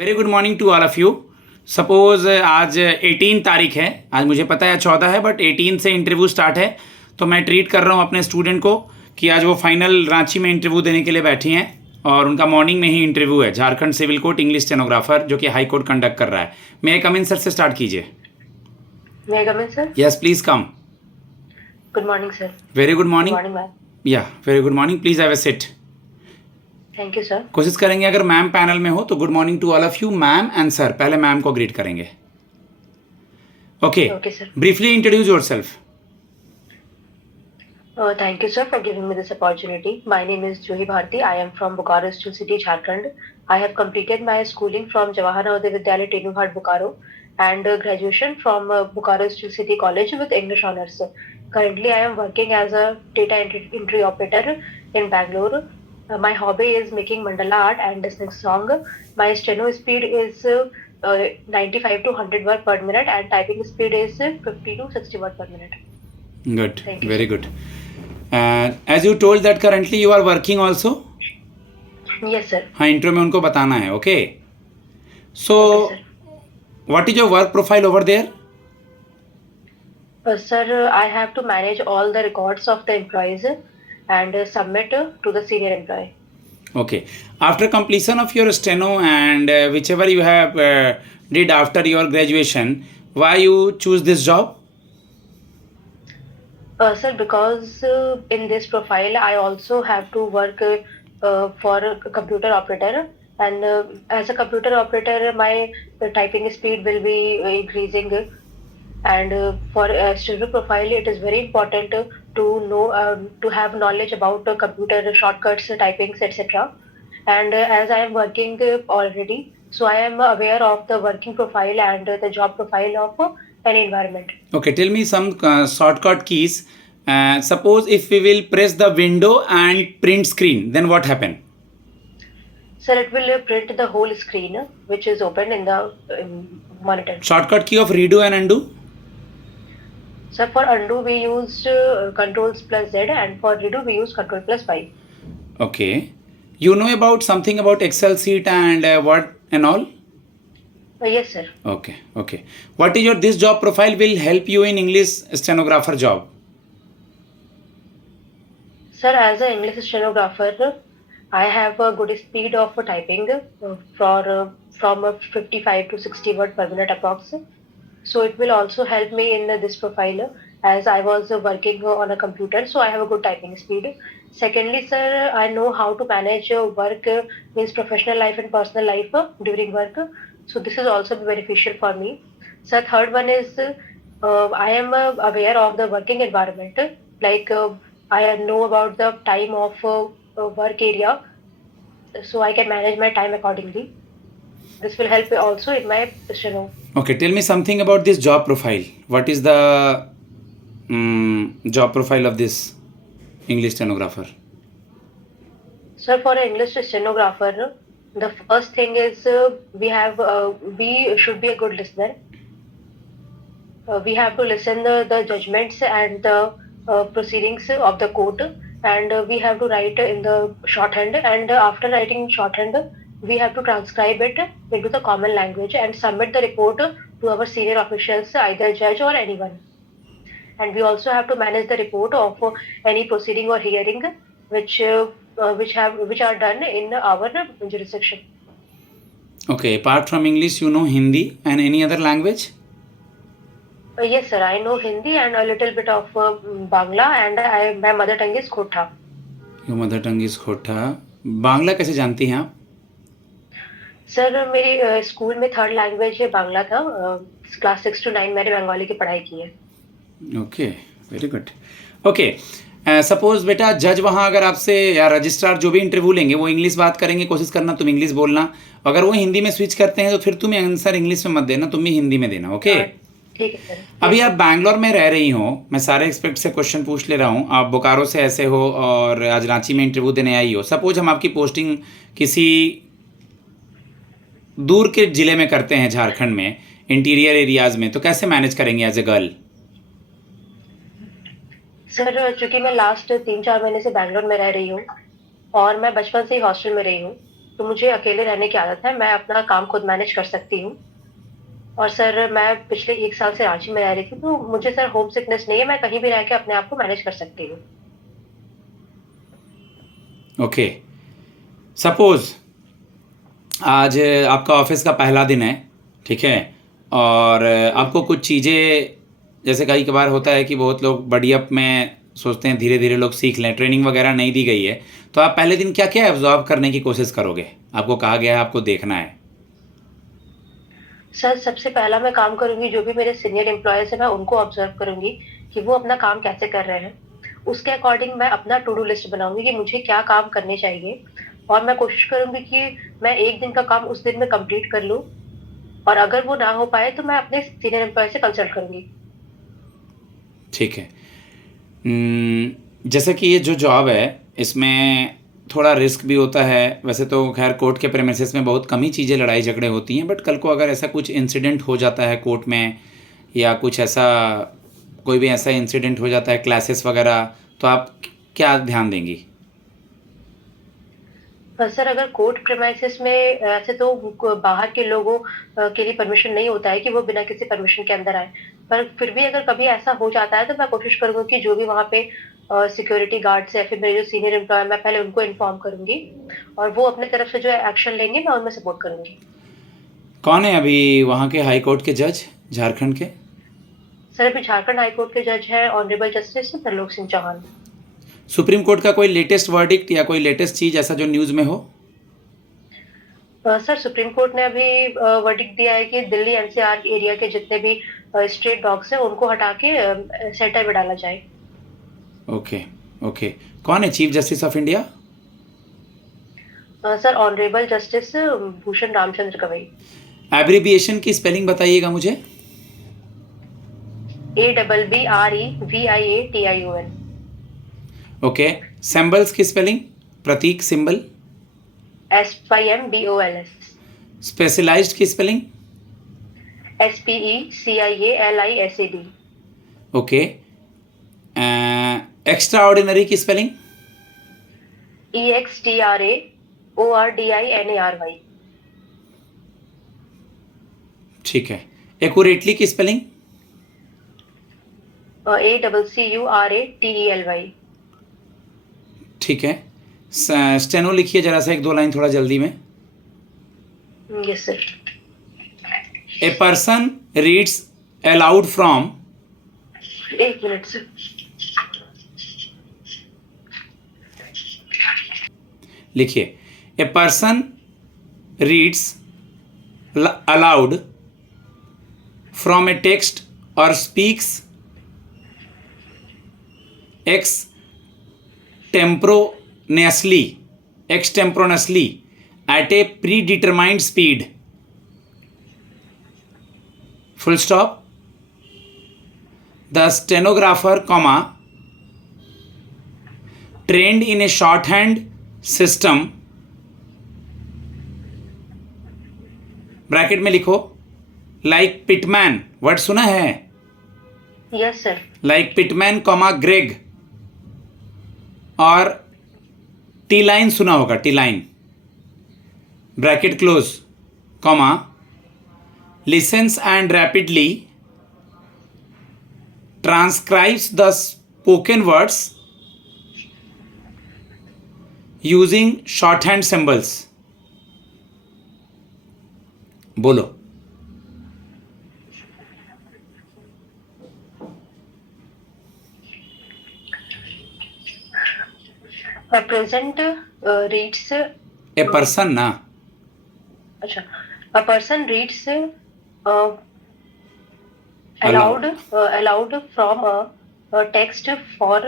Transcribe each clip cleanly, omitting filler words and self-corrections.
Very good morning to all of you. Suppose आज 18 तारीख है, आज मुझे पता है 14 है बट 18 से इंटरव्यू स्टार्ट है। तो मैं ट्रीट कर रहा हूँ अपने स्टूडेंट को कि आज वो फाइनल रांची में इंटरव्यू देने के लिए बैठी हैं और उनका मॉर्निंग में ही इंटरव्यू है। Jharkhand civil court English stenographer जो कि हाई कोर्ट कंडक्ट कर रहा है। मैं कम इन सर से स्टार्ट कीजिए। May I come in, sir? Yes please come. Good morning, sir. Very good Good morning. morning, ma'am. या very good morning, please have a seat. Thank you, sir. कोशिश करेंगे अगर ma'am panel में हो तो good morning to all of you ma'am and sir. पहले ma'am को greet करेंगे। Okay, Okay, sir. Briefly introduce yourself. Thank you, sir, for giving me this opportunity. My name is Juhi Bharti. I am from Bokaro Steel City, Jharkhand. I have completed my schooling from Jawahar Navodaya Vidyalaya, Tenughat, Bokaro, and graduation from Bokaro Steel City College with English honors. Currently, I am working as a data entry operator in Bangalore. My hobby is making mandala art and listening song. My steno speed is 95 to 100 word per minute, and typing speed is 50 to 60 word per minute. Good, Thank you, very sir. good. As you told that currently you are working also. Yes, sir. हाँ, intro में उनको बताना है। Okay, so Okay, sir. What is your work profile over there? Sir, I have to manage all the records of the employees and submit to the senior employee. Okay, after completion of your steno and whichever you have did after your graduation, why you choose this job? Sir, because in this profile, I also have to work for a computer operator, and as a computer operator, my typing speed will be increasing. And for a student profile, it is very important to know to have knowledge about computer shortcuts, typings, etc. And as I am working already, so I am aware of the working profile and the job profile of any environment. Okay, tell me some shortcut keys. Suppose if we will press the window and print screen, then what happen? Sir, it will print the whole screen which is open in the monitor. Shortcut key of redo and undo? So for undo we used controls plus Z, and for redo we use control plus Y. Okay, you know about something about Excel sheet and Word and all? Yes, sir. Okay, okay. What is your this job profile will help you in English stenographer job? Sir, as an English stenographer, I have a good speed of typing from 55 to 60 word per minute approx. So it will also help me in this profile as I was working on a computer, so I have a good typing speed. Secondly, sir, I know how to manage work, means professional life and personal life during work. So this is also beneficial for me. So third one is I am aware of the working environment. Like I know about the time of work area, so I can manage my time accordingly. This will help also in my steno. Okay, tell me something about this job profile. What is the job profile of this English stenographer? So for an English stenographer, the first thing is we should be a good listener. We have to listen the judgments and the proceedings of the court, and we have to write in the shorthand. And after writing shorthand, we have to transcribe it into the common language and submit the report to our senior officials, either judge or anyone. And we also have to manage the report of any proceeding or hearing which are done in our jurisdiction. Okay, apart from English, you know Hindi and any other language? Yes, sir. I know Hindi and a little bit of Bangla, and my mother tongue is Kotha. Your mother tongue is Khota. Bangla कैसे जानती हैं आप? Sir मेरी school में third language Bangla था. Class 6 to 9 मैंने बंगाली की पढ़ाई की है. Okay, very good. Okay, suppose बेटा जज वहाँ अगर आपसे या रजिस्ट्रार जो भी इंटरव्यू लेंगे वो इंग्लिश बात करेंगे, कोशिश करना तुम इंग्लिश बोलना. अगर वो हिंदी में स्विच करते हैं तो फिर तुम आंसर इंग्लिश में मत देना, तुम भी हिंदी में देना. ओके, ठीक है सर. अभी आप बैंगलोर में रह रही हो, मैं सारे एक्सपेक्ट से क्वेश्चन पूछ ले रहा हूँ. आप बोकारो से ऐसे हो और आज रांची में इंटरव्यू देने आई हो. सपोज हम आपकी पोस्टिंग किसी दूर के ज़िले में करते हैं झारखंड में, इंटीरियर एरियाज़ में, तो कैसे मैनेज करेंगे एज ए गर्ल? सर चूंकि मैं लास्ट 3-4 महीने से बैंगलोर में रह रही हूँ और मैं बचपन से ही हॉस्टल में रही हूँ, तो मुझे अकेले रहने की आदत है, मैं अपना काम खुद मैनेज कर सकती हूँ। और सर मैं पिछले 1 साल से रांची में रह रही थी, तो मुझे सर होम सिकनेस नहीं है, मैं कहीं भी रह के अपने आप को मैनेज कर सकती हूँ। ओके, सपोज आज आपका ऑफिस का पहला दिन है, ठीक है, और आपको कुछ चीज़ें, जैसे कई कभार होता है कि बहुत लोग बढ़िया में सोचते हैं धीरे धीरे लोग सीख लें, ट्रेनिंग वगैरह नहीं दी गई है, तो आप पहले दिन क्या क्या एब्जॉर्ब करने की कोशिश करोगे? आपको कहा गया है आपको देखना है। सर सबसे पहला मैं काम करूँगी, जो भी मेरे सीनियर एम्प्लॉइज़ हैं, मैं उनको ऑब्ज़र्व करूँगी कि वो अपना काम कैसे कर रहे हैं। उसके अकॉर्डिंग मैं अपना टू डू लिस्ट बनाऊँगी कि मुझे क्या काम करने चाहिए, और मैं कोशिश करूँगी कि मैं 1 दिन का काम उस दिन में कंप्लीट कर लूँ, और अगर वो ना हो पाए तो मैं अपने सीनियर एम्प्लॉय से कंसल्ट करूँगी। ठीक है। जैसे कि ये जो जॉब है इसमें थोड़ा रिस्क भी होता है, वैसे तो खैर कोर्ट के प्रेमिसेस में बहुत कम ही चीज़ें लड़ाई झगड़े होती हैं, बट कल को अगर ऐसा कुछ इंसिडेंट हो जाता है कोर्ट में, या कुछ ऐसा कोई भी ऐसा इंसिडेंट हो जाता है क्लासेस वगैरह, तो आप क्या ध्यान देंगी? सर अगर कोर्ट प्रेमाइसेस में ऐसे तो बाहर के लोगों के लिए परमिशन नहीं होता है कि वो बिना किसी परमिशन के अंदर आए। पर फिर भी अगर कभी ऐसा हो जाता है तो मैं कोशिश करूँगी कि जो भी वहाँ पे सिक्योरिटी गार्ड्स या फिर मेरे जो सीनियर एम्प्लॉय मैं पहले उनको इन्फॉर्म करूँगी, और वो अपने तरफ से जो है एक्शन लेंगे, मैं उनमें सपोर्ट करूँगी। कौन है अभी वहाँ के हाई कोर्ट के जज, झारखंड के? सर अभी झारखंड हाई कोर्ट के जज हैं honourable justice Tarlok Singh Chauhan. Supreme court का कोई लेटेस्ट वर्डिक्ट या कोई लेटेस्ट चीज़ ऐसा जो न्यूज़ में हो? सर सुप्रीम कोर्ट ने अभी वर्डिक्ट दिया है कि दिल्ली एनसीआर एरिया के जितने भी स्ट्रीट डॉग्स हैं उनको हटा के सेंटर में डाला जाए। Okay, okay. कौन है chief justice of India? Sir honourable justice Bhushan Ramchandra Gavai. Abbreviation की स्पेलिंग बताइएगा मुझे। ABBREVIATION। ओके। सिंबल्स की स्पेलिंग, प्रतीक सिंबल। SYMBOLS। स्पेशलाइज्ड की spelling. SPECIALISAD। Okay. Extra ordinary की स्पेलिंग। EXTRAORDINARY। ठीक है। एक्यूरेटली की स्पेलिंग। ACCURATELY। ठीक है। स्टेनो लिखिए जरा सा, 1-2 लाइन थोड़ा जल्दी में। Yes sir. A person reads aloud from. 1 minute sir. लिखिए, a person reads aloud from a text और speaks extemporaneously at a predetermined speed, full stop. The stenographer, comma, trained in a shorthand system, bracket में लिखो, like Pitman, word सुना है? Yes sir. Like Pitman comma Gregg, और T line सुना होगा, T line, bracket close, comma, listens and rapidly transcribes the spoken words using shorthand symbols. बोलो। Present reads. A person ना। अच्छा। A person reads allowed from a text for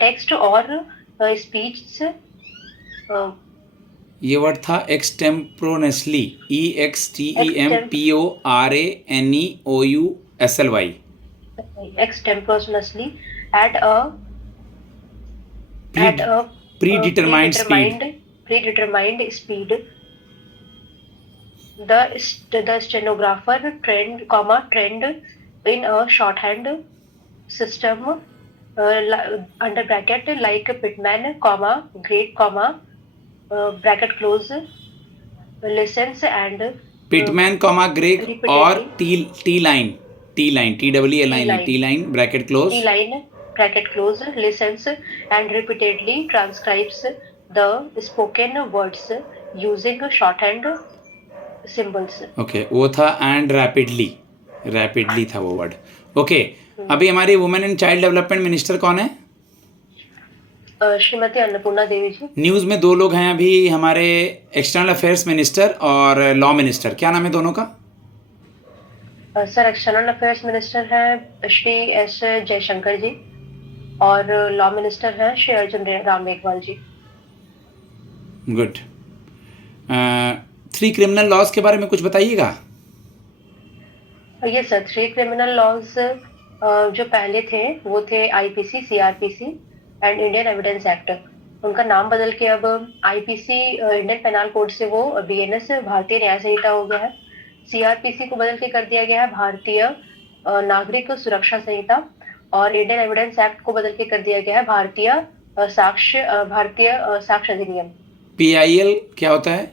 text or speech। ये word था extemporaneously, EXTEMPORANEOUSLY। extemporaneously at a predetermined speed. predetermined speed. The stenographer trained in a shorthand system under bracket like pitman, comma, grade, comma, bracket close, listens and Pitman comma Gregg और repeatedly T line T line bracket close T line bracket close listens and repeatedly transcribes the spoken words using shorthand symbols. Okay वो था and rapidly था वो word okay अभी हमारी women and child development minister कौन है श्रीमती अन्नपूर्णा देवी जी। News में 2 लोग हैं अभी हमारे एक्सटर्नल अफेयर्स मिनिस्टर और लॉ मिनिस्टर क्या नाम है दोनों का सर एक्सटर्नल अफेयर्स मिनिस्टर हैं श्री एस जयशंकर जी और लॉ मिनिस्टर हैं श्री अर्जुन राम मेघवाल जी। गुड 3 क्रिमिनल लॉज के बारे में कुछ बताइएगा ये सर 3 क्रिमिनल लॉज जो पहले थे वो थे IPC, CrPC and Indian evidence act. उनका नाम बदल के अब आईपीसी इंडियन पेनल कोड से वो बीएनएस भारतीय न्याय संहिता हो गया है। सीआरपीसी को बदल के कर दिया गया है भारतीय नागरिक सुरक्षा संहिता और इंडियन एविडेंस एक्ट को बदल के कर दिया गया है भारतीय साक्ष्य अधिनियम। पीआईएल क्या होता है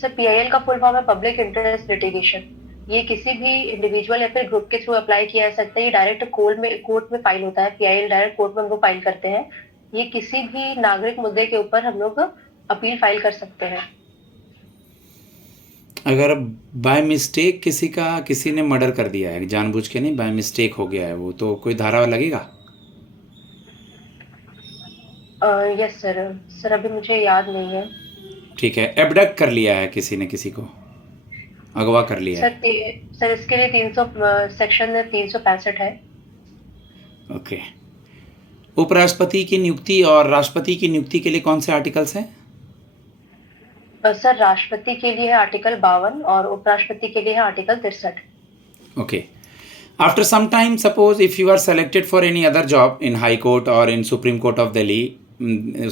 सर पीआईएल का फुल फॉर्म है पब्लिक इंटरेस्ट लिटिगेशन। ये किसी भी इंडिविजुअल या फिर ग्रुप के थ्रू अप्लाई किया जा सकता है। ये डायरेक्ट कोर्ट में फाइल होता है। पीआईएल डायरेक्ट कोर्ट में हम लोग फाइल करते हैं। ये किसी भी नागरिक मुद्दे के ऊपर हम लोग अपील फाइल कर सकते हैं। अगर बाय मिस्टेक किसी ने मर्डर कर दिया है जानबूझ के नहीं बाय मिस्टेक हो गया है वो तो कोई धारा लगेगा यस सर अभी मुझे याद नहीं है। ठीक है एबडक्ट कर लिया है किसी ने किसी को अगवा कर लिया है सर इसके लिए 300 सेक्शन 365 है। ओके उपराष्ट्रपति की नियुक्ति और राष्ट्रपति की नियुक्ति के लिए कौन से आर्टिकल्स हैं सर राष्ट्रपति के लिए है आर्टिकल 52 और उपराष्ट्रपति के लिए है article 63। Okay after some time suppose if you are selected for any other job in High Court और in Supreme Court of Delhi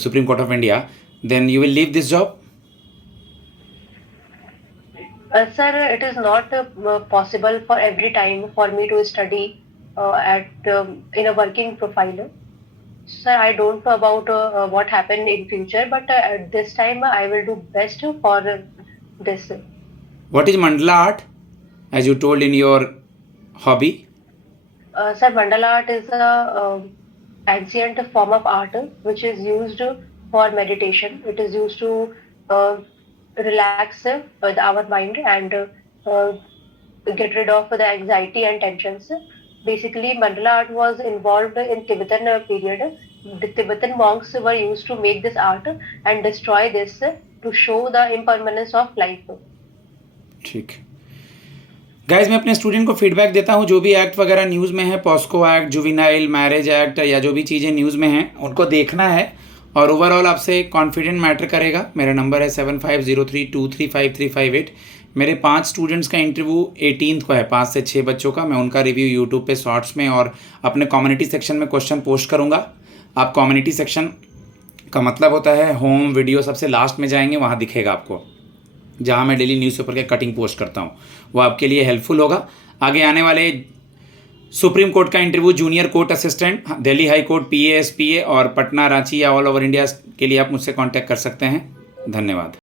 Supreme Court of India then you will leave this job Sir, it is not possible for every time for me to study in a working profile. Sir, I don't know about what happened in future, but at this time I will do best for this. What is mandala art, as you told in your hobby? Sir, mandala art is a ancient form of art which is used for meditation. It is used to relax our mind and get rid of the anxiety and tensions. Basically, mandala art was involved in Tibetan period. The Tibetan monks were used to make this art and destroy this to show the impermanence of life. ठीक guys मैं अपने student को feedback देता हूँ जो भी act वगैरह news में है POCSO act juvenile marriage act या जो भी चीज़ें न्यूज़ में हैं उनको देखना है और ओवरऑल आपसे कॉन्फिडेंट मैटर करेगा। मेरा नंबर है 7503235358। मेरे 5 स्टूडेंट्स का इंटरव्यू 18 को है 5 से 6 बच्चों का। मैं उनका रिव्यू यूट्यूब पे शॉर्ट्स में और अपने कम्युनिटी सेक्शन में क्वेश्चन पोस्ट करूँगा। आप कम्युनिटी सेक्शन का मतलब होता है होम वीडियो सबसे लास्ट में जाएंगे वहाँ दिखेगा आपको जहाँ मैं डेली न्यूज़पेपर के कटिंग पोस्ट करता हूँ वो आपके लिए हेल्पफुल होगा। आगे आने वाले सुप्रीम कोर्ट का interview junior court assistant Delhi high court PA SPA और पटना रांची या ऑल ओवर इंडिया के लिए आप मुझसे कांटेक्ट कर सकते हैं। धन्यवाद।